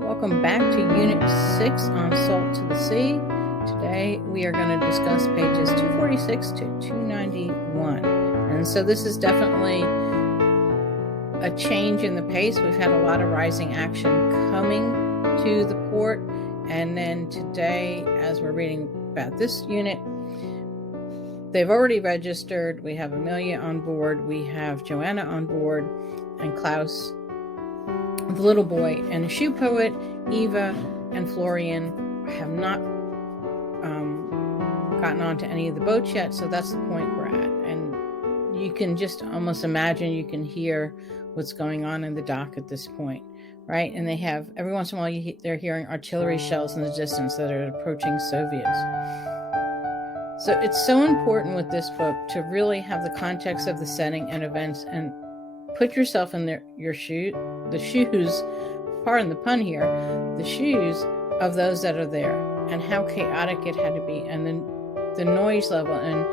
Welcome back to Unit 6 on Salt to the Sea. Today we are going to discuss pages 246 to 291. And so this is definitely a change in the pace. We've had a lot of rising action coming to the port. And then today, as we're reading about this unit, they've already registered. We have Amelia on board. We have Joanna on board, and Klaus, the little boy, and the shoe poet, Eva, and Florian have not gotten onto any of the boats yet, so that's the point we're at. And you can just almost imagine, you can hear what's going on in the dock at this point, right? And they have, every once in a while, they're hearing artillery shells in the distance that are approaching Soviets. So it's so important with this book to really have the context of the setting and events and put yourself in the shoes, pardon the pun here, the shoes of those that are there, and how chaotic it had to be, and then the noise level. And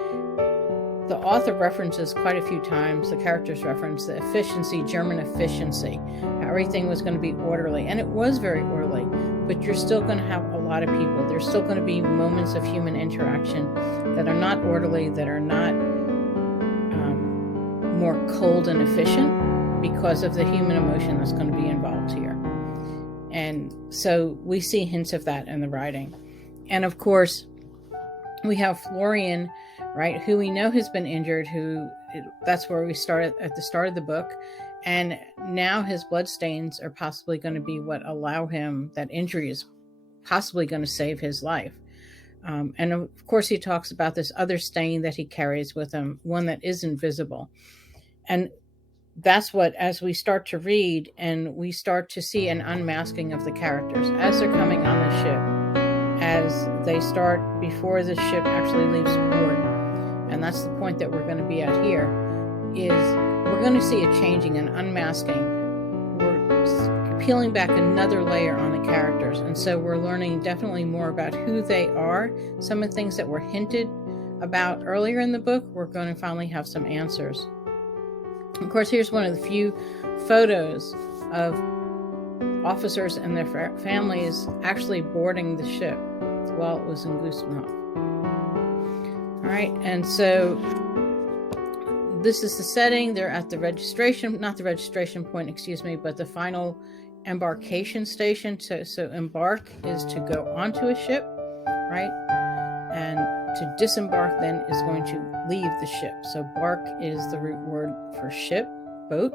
the author references quite a few times, the characters reference the efficiency, German efficiency, how everything was going to be orderly. And it was very orderly, but you're still going to have a lot of people. There's still going to be moments of human interaction that are not orderly, that are not more cold and efficient, because of the human emotion that's going to be involved here. And so we see hints of that in the writing. And of course, we have Florian, right, who we know has been injured, that's where we started at the start of the book. And now his bloodstains are possibly going to be what allow him, that injury is possibly going to save his life. And of course, he talks about this other stain that he carries with him, one that is invisible. And that's what, as we start to read and we start to see an unmasking of the characters as they're coming on the ship, as they start before the ship actually leaves port. And that's the point that we're going to be at here, is we're going to see a changing and unmasking. We're peeling back another layer on the characters. And so we're learning definitely more about who they are. Some of the things that were hinted about earlier in the book, we're going to finally have some answers. Of course, here's one of the few photos of officers and their families actually boarding the ship while it was in Gustenhof. All right, and so this is the setting. They're at the not the registration point, but the final embarkation station. So embark is to go onto a ship, right? And to disembark then is going to leave the ship. So bark is the root word for ship, boat.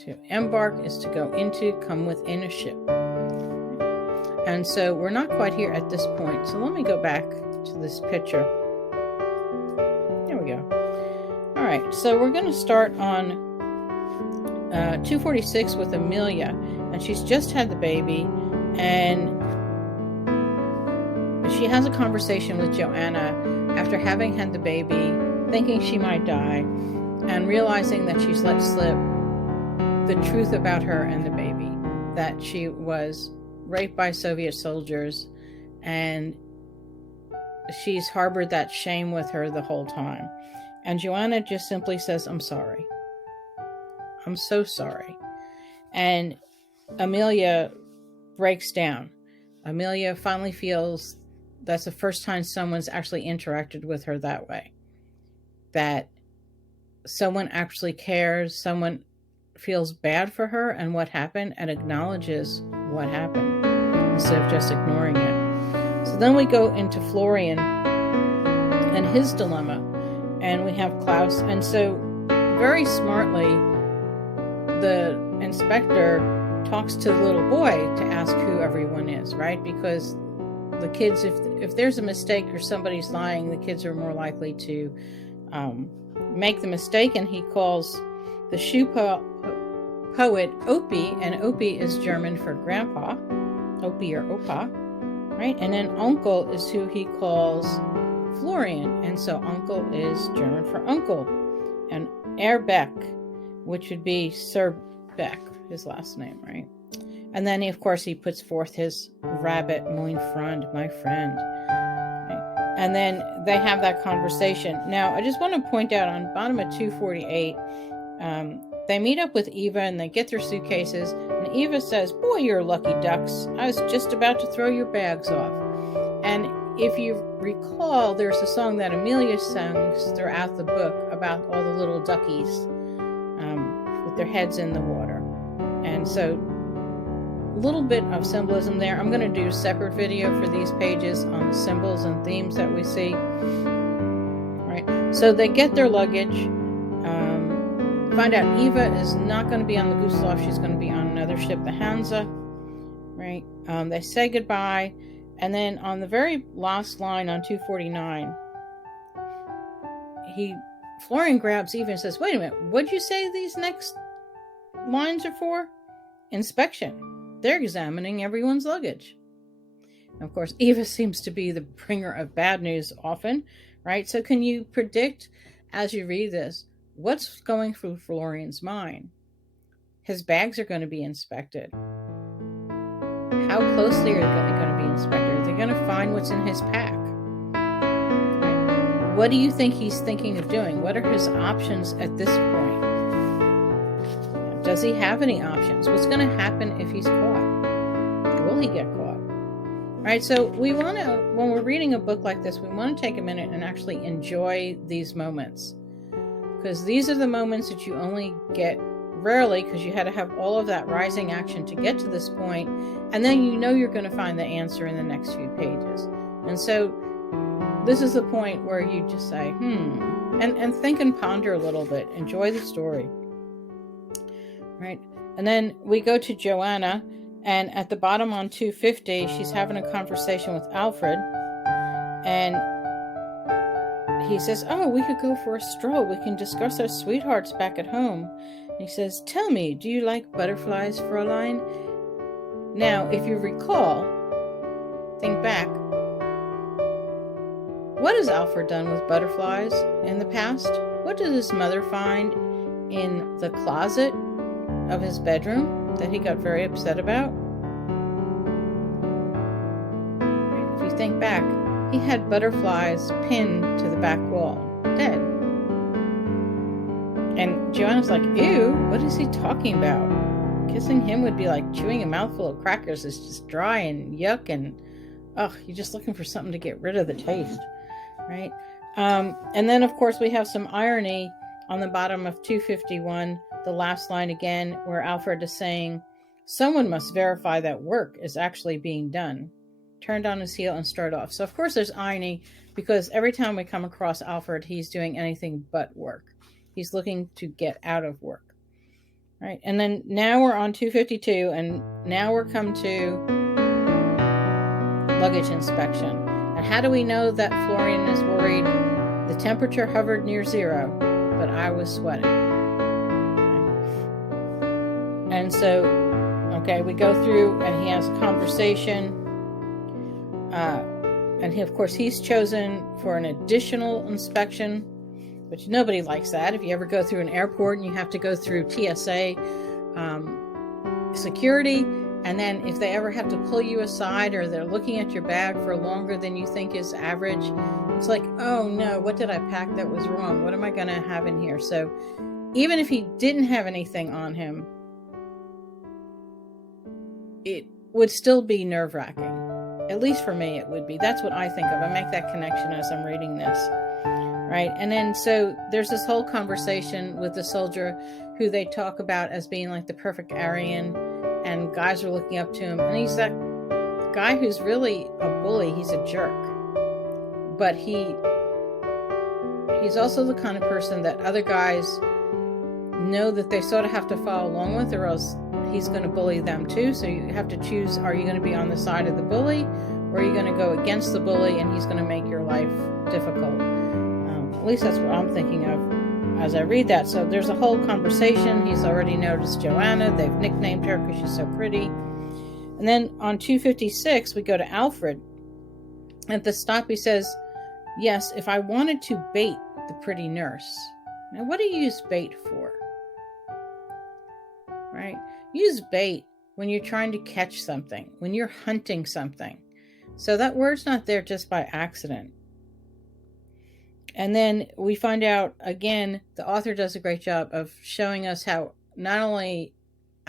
To embark is to go into, come within a ship. And so we're not quite here at this point. So let me go back to this picture. There we go. All right, so we're going to start on 246 with Amelia. And she's just had the baby, and she has a conversation with Joanna after having had the baby, thinking she might die, and realizing that she's let slip the truth about her and the baby, that she was raped by Soviet soldiers, and she's harbored that shame with her the whole time. And Joanna just simply says, "I'm sorry. I'm so sorry." And Amelia breaks down. Amelia finally feels that's the first time someone's actually interacted with her that way. That someone actually cares, someone feels bad for her and what happened, and acknowledges what happened instead of just ignoring it. So then we go into Florian and his dilemma, and we have Klaus. And so very smartly, the inspector talks to the little boy to ask who everyone is, right? Because the kids, if there's a mistake or somebody's lying, the kids are more likely to make the mistake. And he calls the shoe poet Opie, and Opie is German for grandpa, Opie or Opa, right? And then uncle is who he calls Florian, and so uncle is German for uncle. And Erbeck, which would be Sir Beck, his last name, right? And then, of course, he puts forth his rabbit, mein Freund, my friend. Okay. And then they have that conversation. Now, I just want to point out on bottom of 248, they meet up with Eva and they get their suitcases. And Eva says, "Boy, you're lucky ducks. I was just about to throw your bags off." And if you recall, there's a song that Amelia sings throughout the book about all the little duckies with their heads in the water. And so a little bit of symbolism there. I'm going to do a separate video for these pages on the symbols and themes that we see. Right. So they get their luggage. Find out Eva is not going to be on the Gustloff. She's going to be on another ship, the Hansa. Right. They say goodbye. And then on the very last line on 249, Florian grabs Eva and says, "Wait a minute, what'd you say these next lines are for?" Inspection. They're examining everyone's luggage. And of course, Eva seems to be the bringer of bad news often, right? So can you predict, as you read this, what's going through Florian's mind? His bags are going to be inspected. How closely are they going to be inspected? Are they going to find what's in his pack? Right? What do you think he's thinking of doing? What are his options at this point? Does he have any options? What's going to happen if he's caught? Will he get caught? Right, so we want to, when we're reading a book like this, we want to take a minute and actually enjoy these moments. Because these are the moments that you only get rarely, because you had to have all of that rising action to get to this point, and then you know you're going to find the answer in the next few pages. And so this is the point where you just say, and think and ponder a little bit. Enjoy the story. Right? And then we go to Joanna, and at the bottom on 250, she's having a conversation with Alfred, and he says, "Oh, we could go for a stroll. We can discuss our sweethearts back at home." And he says, "Tell me, do you like butterflies, Fräulein?" Now, if you recall, think back, what has Alfred done with butterflies in the past? What did his mother find in the closet of his bedroom that he got very upset about? If you think back, he had butterflies pinned to the back wall, dead. And Joanna's like, "Ew, what is he talking about? Kissing him would be like chewing a mouthful of crackers. It's just dry and yuck, and you're just looking for something to get rid of the taste." Right? And then, of course, we have some irony on the bottom of 251, the last line again, where Alfred is saying, "Someone must verify that work is actually being done." Turned on his heel and started off. So, of course, there's irony, because every time we come across Alfred, he's doing anything but work. He's looking to get out of work. Right? And then now we're on 252, and now we're come to luggage inspection. And how do we know that Florian is worried? The temperature hovered near 0, but I was sweating. Okay. And so, we go through, and he has a conversation. And of course, he's chosen for an additional inspection, which nobody likes that. If you ever go through an airport and you have to go through TSA security, and then if they ever have to pull you aside, or they're looking at your bag for longer than you think is average, it's like, oh no, what did I pack that was wrong? What am I going to have in here? So even if he didn't have anything on him, it would still be nerve-wracking. At least for me, it would be. That's what I think of. I make that connection as I'm reading this. Right? And then so there's this whole conversation with the soldier who they talk about as being like the perfect Aryan, and guys are looking up to him. And he's that guy who's really a bully. He's a jerk. But he's also the kind of person that other guys know that they sort of have to follow along with, or else he's going to bully them too. So you have to choose, are you going to be on the side of the bully, or are you going to go against the bully and he's going to make your life difficult? At least that's what I'm thinking of as I read that. So there's a whole conversation. He's already noticed Joanna. They've nicknamed her because she's so pretty. And then on 256, we go to Alfred. At the stop, he says, "Yes, if I wanted to bait the pretty nurse." Now, what do you use bait for? Right? Use bait when you're trying to catch something, when you're hunting something. So that word's not there just by accident. And then we find out, again, the author does a great job of showing us how not only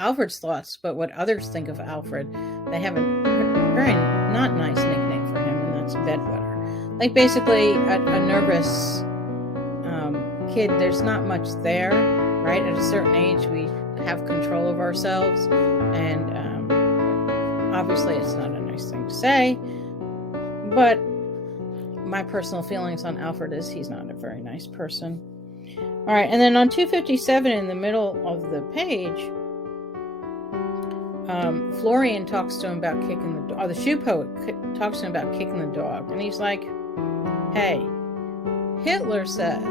Alfred's thoughts, but what others think of Alfred. They have a very not nice nickname for him, and that's bedwetter. Like basically a nervous kid. There's not much there, right? At a certain age, we have control of ourselves, and obviously it's not a nice thing to say, but my personal feelings on Alfred is he's not a very nice person. All right, and then on 257 in the middle of the page, Florian talks to him about kicking the dog, or the shoe poet talks to him about kicking the dog, and he's like, hey, Hitler says,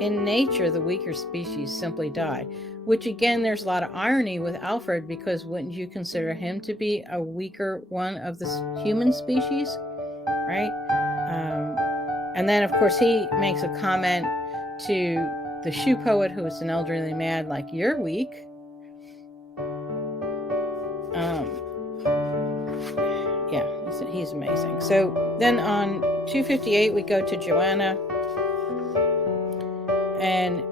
in nature, the weaker species simply die, which again, there's a lot of irony with Alfred, because wouldn't you consider him to be a weaker one of the human species, right? And then, of course, he makes a comment to the shoe poet, who is an elderly man, like, you're weak. Yeah, he's amazing. So then on 258, we go to Joanna, and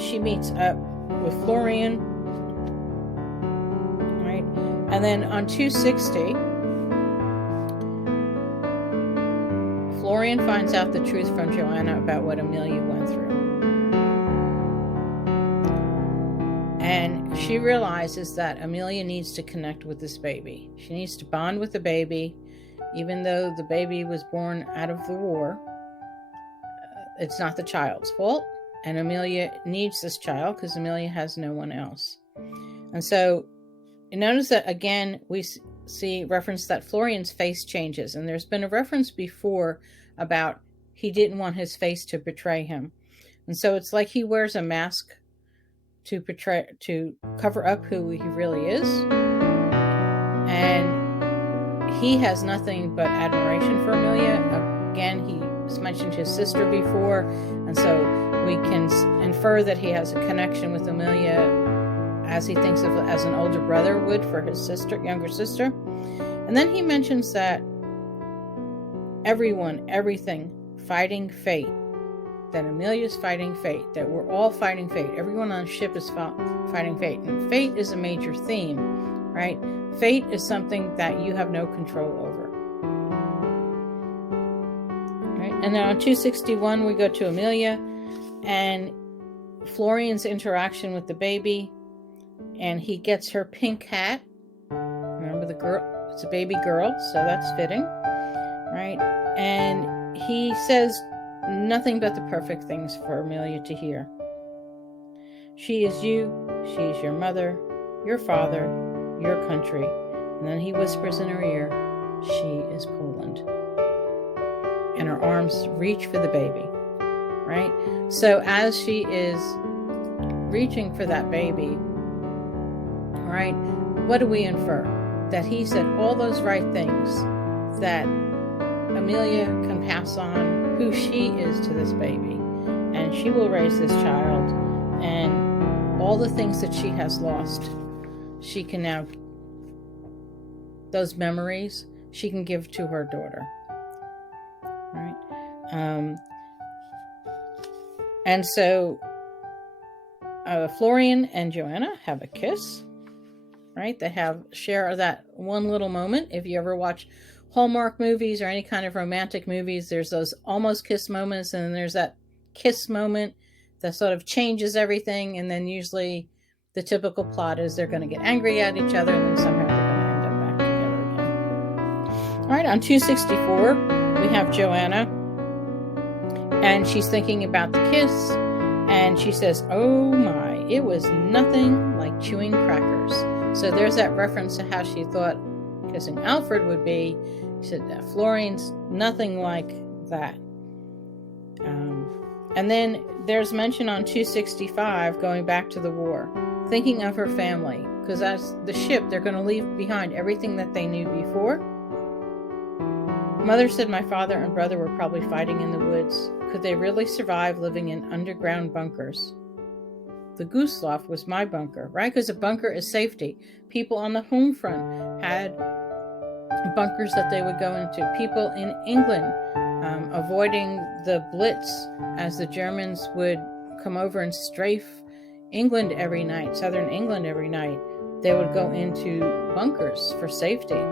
she meets up with Florian, right? And then on 260, Florian finds out the truth from Joanna about what Amelia went through. And she realizes that Amelia needs to connect with this baby. She needs to bond with the baby, even though the baby was born out of the war. It's not the child's fault. And Amelia needs this child because Amelia has no one else. And so you notice that again, we see reference that Florian's face changes. And there's been a reference before about he didn't want his face to betray him. And so it's like he wears a mask to cover up who he really is. And he has nothing but admiration for Amelia. Again, he mentioned his sister before, and so we can infer that he has a connection with Amelia as he thinks of as an older brother would for his younger sister. And then he mentions that everything fighting fate, that Amelia's fighting fate, that we're all fighting fate. Everyone on the ship is fighting fate, and fate is a major theme, right? Fate is something that you have no control over. And then on 261, we go to Amelia and Florian's interaction with the baby, and he gets her pink hat. Remember, the girl, it's a baby girl, so that's fitting, right? And he says nothing but the perfect things for Amelia to hear. She is you, she is your mother, your father, your country. And then he whispers in her ear, she is Poland. And her arms reach for the baby, right? So as she is reaching for that baby, right, what do we infer? That he said all those right things, that Amelia can pass on who she is to this baby, and she will raise this child, and all the things that she has lost, she can now, those memories, she can give to her daughter. Right. And so Florian and Joanna have a kiss, right? They share that one little moment. If you ever watch Hallmark movies or any kind of romantic movies, there's those almost kiss moments, and then there's that kiss moment that sort of changes everything, and then usually the typical plot is they're going to get angry at each other, and then somehow they're going to end up back together again. All right, on 264, we have Joanna, and she's thinking about the kiss, and she says, oh my, it was nothing like chewing crackers. So there's that reference to how she thought kissing Alfred would be. She said that Florian's nothing like that. And then there's mention on 265, going back to the war, thinking of her family, because as the ship, they're going to leave behind everything that they knew before. Mother said my father and brother were probably fighting in the woods. Could they really survive living in underground bunkers? The goose loft was my bunker, right? Because a bunker is safety. People on the home front had bunkers that they would go into. People in England avoiding the Blitz as the Germans would come over and strafe England every night, southern England every night, they would go into bunkers for safety.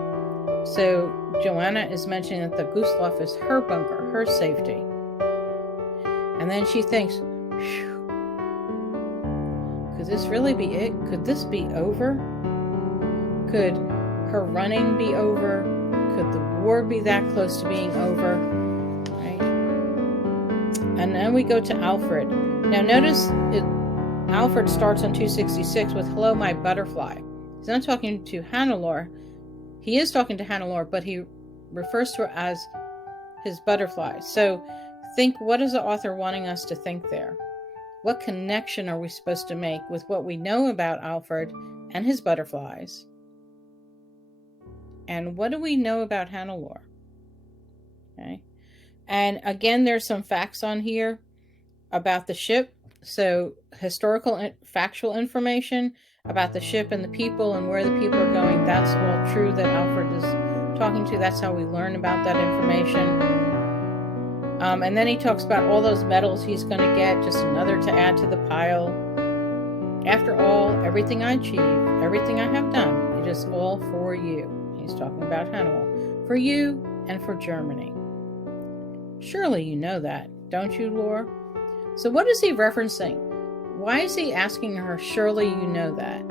So Joanna is mentioning that the Gustloff is her bunker, her safety. And then she thinks, could this really be it? Could this be over? Could her running be over? Could the war be that close to being over? Right? And then we go to Alfred. Now notice Alfred starts on 266 with "Hello, my butterfly." He's not talking to Hannelore. He is talking to Hannelore, but he refers to her as his butterfly. So think, what is the author wanting us to think there? What connection are we supposed to make with what we know about Alfred and his butterflies? And what do we know about Hannelore? Okay. And again, there's some facts on here about the ship. So historical and factual information about the ship and the people and where the people are going. That's all true that Alfred is talking to. That's how we learn about that information. And then he talks about all those medals he's going to get, just another to add to the pile. After all, everything I achieve, everything I have done, it is all for you. He's talking about Hannibal. For you and for Germany. Surely you know that, don't you, Lore? So what is he referencing? Why is he asking her, surely you know that?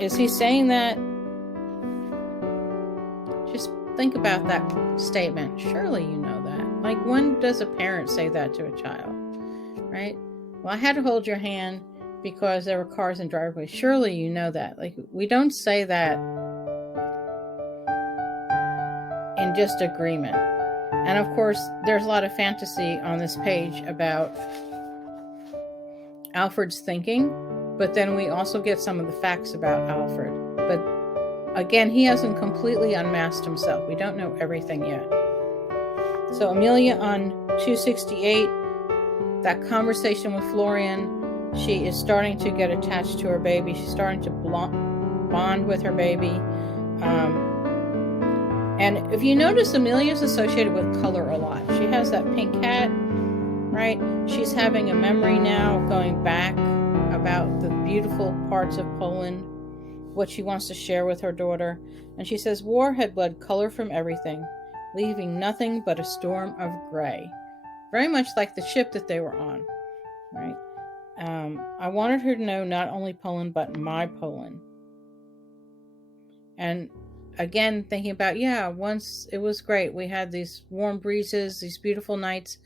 Is he saying that? Just think about that statement. Surely you know that. Like, when does a parent say that to a child? Right? Well, I had to hold your hand because there were cars in driveways. Surely you know that. Like, we don't say that in just agreement. And of course, there's a lot of fantasy on this page about Alfred's thinking, but then we also get some of the facts about Alfred. But again, he hasn't completely unmasked himself. We don't know everything yet. So Amelia on 268, that conversation with Florian, she is starting to get attached to her baby. She's starting to bond with her baby. And if you notice, Amelia is associated with color a lot. She has that pink hat, right? She's having a memory now going back about the beautiful parts of Poland, what she wants to share with her daughter. And she says, war had bled color from everything, leaving nothing but a storm of gray. Very much like the ship that they were on, right? I wanted her to know not only Poland, but my Poland. And again, thinking about, once it was great. We had these warm breezes, these beautiful nights,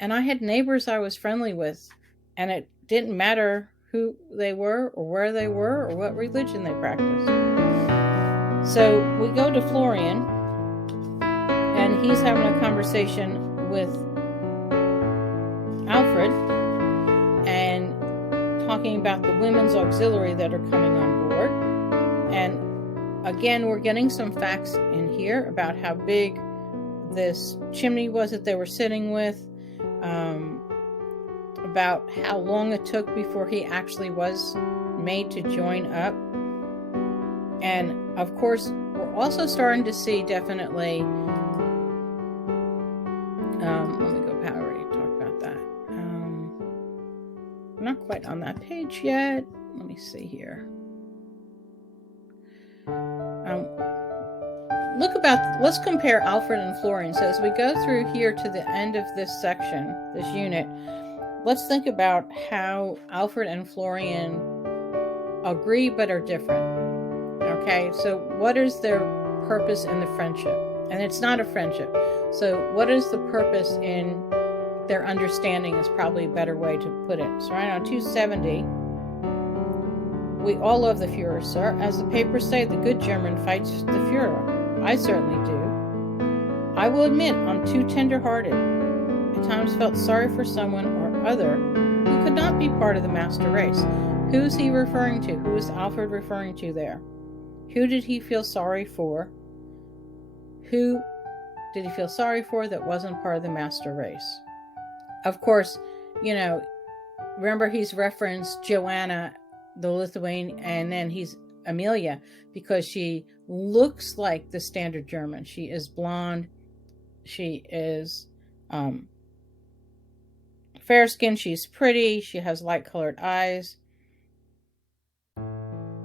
and I had neighbors I was friendly with, and it didn't matter who they were or where they were or what religion they practiced. So we go to Florian, and he's having a conversation with Alfred and talking about the women's auxiliary that are coming on board. And again, we're getting some facts in here about how big this chimney was that they were sitting with, about how long it took before he actually was made to join up. And of course, we're also starting to see definitely, let me go back, I already talked about that. I'm not quite on that page yet. Let me see here. Let's compare Alfred and Florian. So as we go through here to the end of this section, this unit, let's think about how Alfred and Florian agree but are different. Okay, so what is their purpose in the friendship? And it's not a friendship. So what is the purpose in their understanding is probably a better way to put it. So right on 270, we all love the Führer, sir. As the papers say, the good German fights the Führer. I certainly do. I will admit I'm too tender-hearted. At times felt sorry for someone or other who could not be part of the master race. Who's he referring to? Who is Alfred referring to there? Who did he feel sorry for? Who did he feel sorry for that wasn't part of the master race? Of course, remember he's referenced Joanna, the Lithuanian, and then he's Amelia, because she looks like the standard German. She is blonde. She is fair skin, she's pretty, she has light-colored eyes.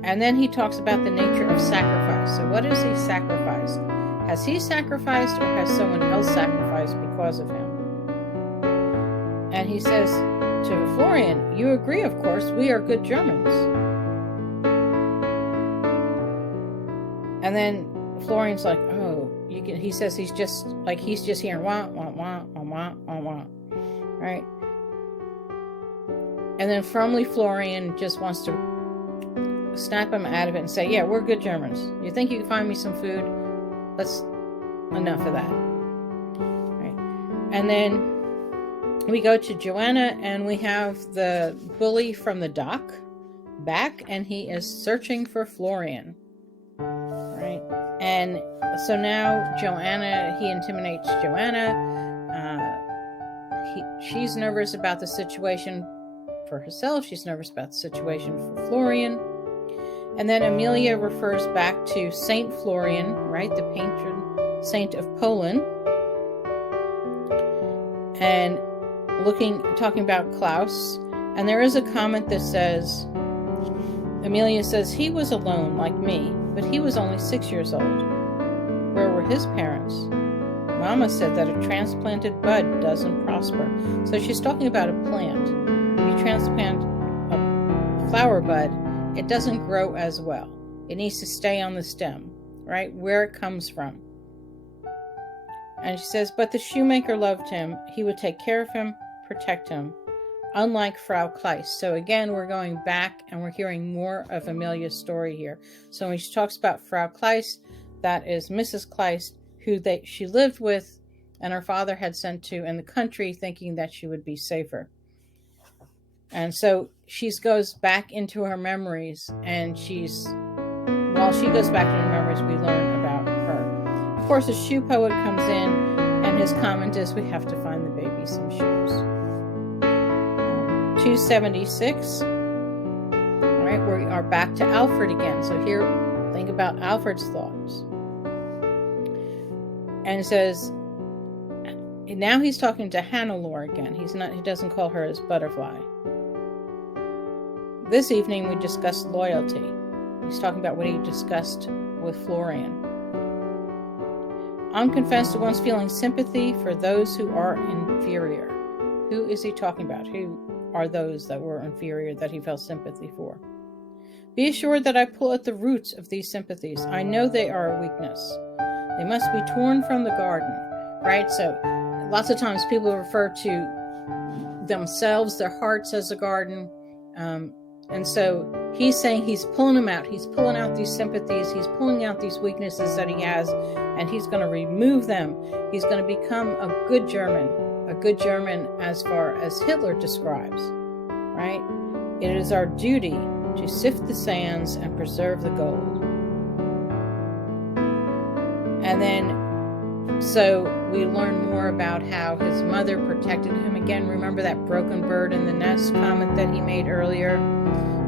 And then he talks about the nature of sacrifice. So what is he sacrificed? Has he sacrificed, or has someone else sacrificed because of him? And he says to Florian, you agree, of course, we are good Germans. And then Florian's like, oh, he says he's just hearing wah, wah, wah, wah, wah, wah, wah, right? And then firmly Florian just wants to snap him out of it and say, yeah, we're good Germans. You think you can find me some food? Enough of that. Right? And then we go to Joanna, and we have the bully from the dock back, and he is searching for Florian. Right? And so now he intimidates Joanna. She's nervous about the situation for herself. She's nervous about the situation for Florian. And then Amelia refers back to Saint Florian, right? The patron saint of Poland. And talking about Klaus. And there is a comment that says, Amelia says, he was alone like me, but he was only 6 years old. Where were his parents? Mama said that a transplanted bud doesn't prosper. So she's talking about a plant. When you transplant a flower bud, it doesn't grow as well. It needs to stay on the stem, right? Where it comes from. And she says, but the shoemaker loved him. He would take care of him, protect him, unlike Frau Kleist. So again, we're going back and we're hearing more of Amelia's story here. So when she talks about Frau Kleist, that is Mrs. Kleist, who she lived with and her father had sent to in the country thinking that she would be safer. And so she goes back into her memories, and while she goes back into her memories, we learn about her. Of course, the shoe poet comes in, and his comment is, we have to find the baby some shoes. 276. All right, we are back to Alfred again. So here, think about Alfred's thoughts. And it says, now he's talking to Hannelore again. He doesn't call her his butterfly. This evening we discussed loyalty. He's talking about what he discussed with Florian. I'm confessed to once feeling sympathy for those who are inferior. Who is he talking about? Who are those that were inferior that he felt sympathy for? Be assured that I pull at the roots of these sympathies. I know they are a weakness. They must be torn from the garden, right? So lots of times people refer to themselves, their hearts, as a garden. And so he's saying he's pulling them out. He's pulling out these sympathies. He's pulling out these weaknesses that he has, and he's going to remove them. He's going to become a good German as far as Hitler describes, right? It is our duty to sift the sands and preserve the gold. And then, so we learn more about how his mother protected him. Again, remember that broken bird in the nest comment that he made earlier?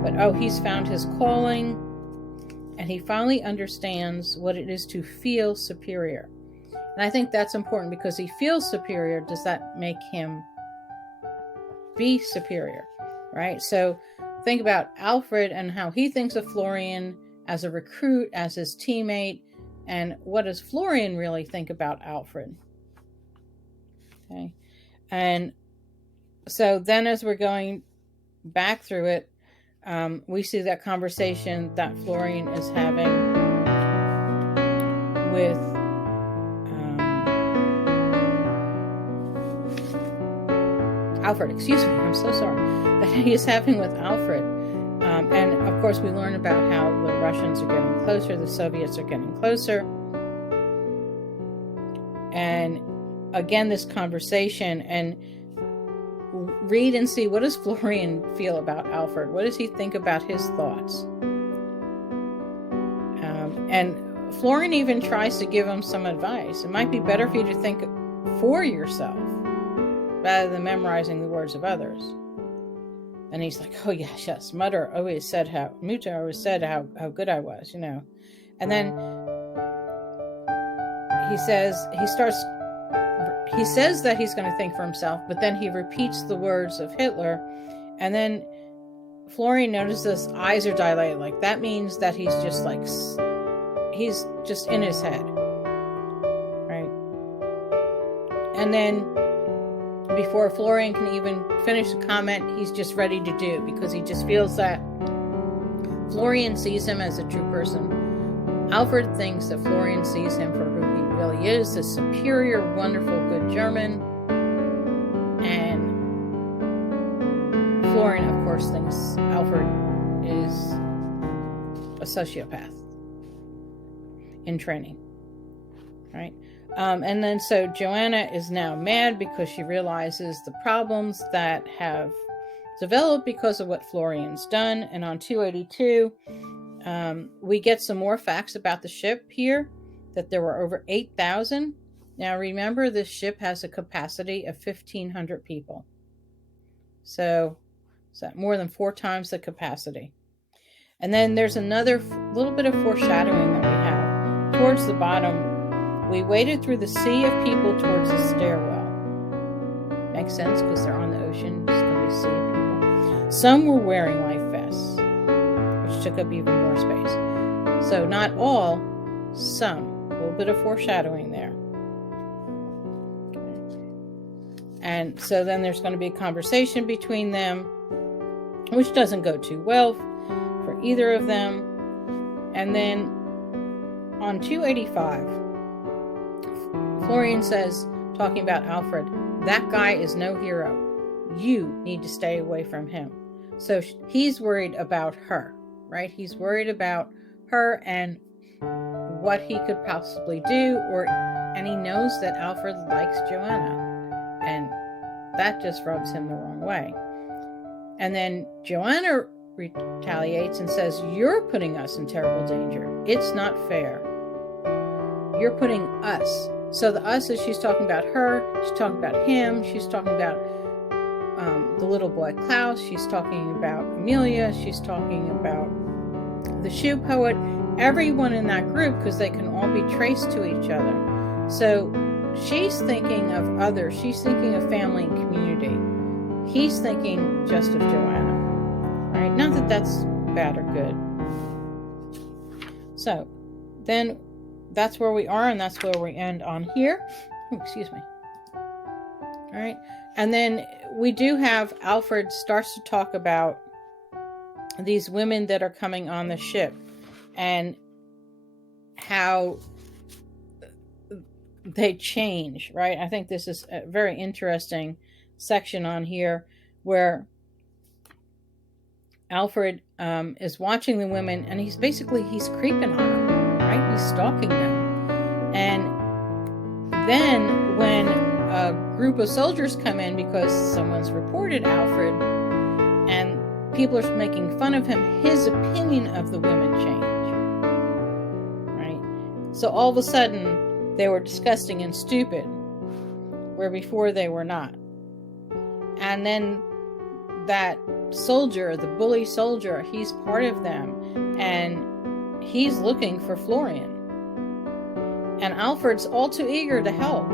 But he's found his calling, and he finally understands what it is to feel superior. And I think that's important, because he feels superior. Does that make him be superior, right? So think about Alfred and how he thinks of Florian as a recruit, as his teammate, and what does Florian really think about Alfred? Okay. And so then as we're going back through it, we see that conversation that Florian is having with Alfred, excuse me, I'm so sorry, that he is having with Alfred. And of course we learn about how the Russians are getting closer, the Soviets are getting closer. And again, this conversation, and read and see, what does Florian feel about Alfred? What does he think about his thoughts? And Florian even tries to give him some advice. It might be better for you to think for yourself rather than memorizing the words of others. And he's like, oh yes, Mutter always said how good I was, you know. And then he says, he says that he's going to think for himself, but then he repeats the words of Hitler, and then Florian notices his eyes are dilated. Like, that means that he's just in his head, right? And then before Florian can even finish the comment, he's just ready to do it, because he just feels that Florian sees him as a true person. Alfred thinks that Florian sees him for who he really is, a superior, wonderful, good German. And Florian, of course, thinks Alfred is a sociopath in training, right? And then so Joanna is now mad because she realizes the problems that have developed because of what Florian's done. And on 282, we get some more facts about the ship here, that there were over 8,000. Now remember, this ship has a capacity of 1,500 people. So that more than 4 times the capacity. And then there's another little bit of foreshadowing that we have. Towards the bottom, we waded through the sea of people towards the stairwell. Makes sense, because they're on the ocean. It's going to be a sea of people. Some were wearing life vests, which took up even more space. So not all, some. A little bit of foreshadowing there. And so then there's going to be a conversation between them, which doesn't go too well for either of them. And then on 285, Florian says, talking about Alfred, that guy is no hero. You need to stay away from him. So he's worried about her, right? He's worried about her and what he could possibly do, and he knows that Alfred likes Joanna, and that just rubs him the wrong way. And then Joanna retaliates and says, you're putting us in terrible danger. It's not fair. You're putting us. So the us is, she's talking about her, she's talking about him, she's talking about the little boy Klaus, she's talking about Amelia, she's talking about the shoe poet, everyone in that group, because they can all be traced to each other. So she's thinking of others, she's thinking of family and community. He's thinking just of Joanna, right? Not that that's bad or good. So then that's where we are, and that's where we end on here. Oh, excuse me. All right. And then we do have Alfred starts to talk about these women that are coming on the ship and how they change, right? I think this is a very interesting section on here where Alfred is watching the women, and he's creeping on them, right? He's stalking them. And then when a group of soldiers come in because someone's reported Alfred and people are making fun of him, his opinion of the women change, right? So all of a sudden they were disgusting and stupid, where before they were not. And then that soldier, the bully soldier, he's part of them, and he's looking for Florian. And Alfred's all too eager to help.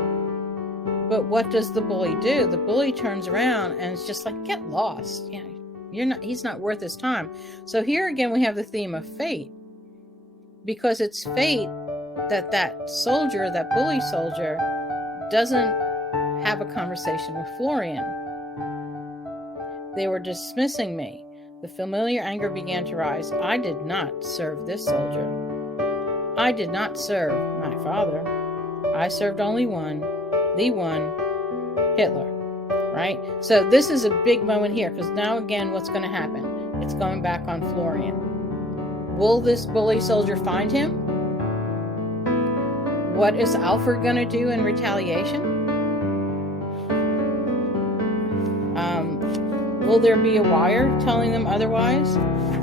But what does the bully do? The bully turns around and it's just like, get lost. You know, he's not worth his time. So here again we have the theme of fate. Because it's fate that soldier, that bully soldier, doesn't have a conversation with Florian. They were dismissing me. The familiar anger began to rise. I did not serve this soldier. I did not serve my father. I served only one, the one, Hitler, right? So this is a big moment here, because now again, what's going to happen? It's going back on Florian. Will this bully soldier find him? What is Alfred going to do in retaliation? Will there be a wire telling them otherwise?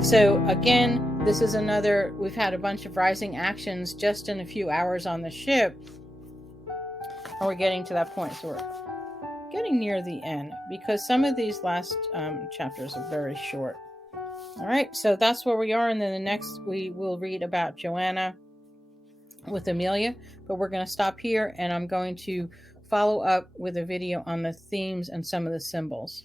So again, this is another, we've had a bunch of rising actions just in a few hours on the ship. And we're getting to that point. So we're getting near the end, because some of these last chapters are very short. All right, so that's where we are. And then the next, we will read about Joanna with Amelia. But we're going to stop here, and I'm going to follow up with a video on the themes and some of the symbols.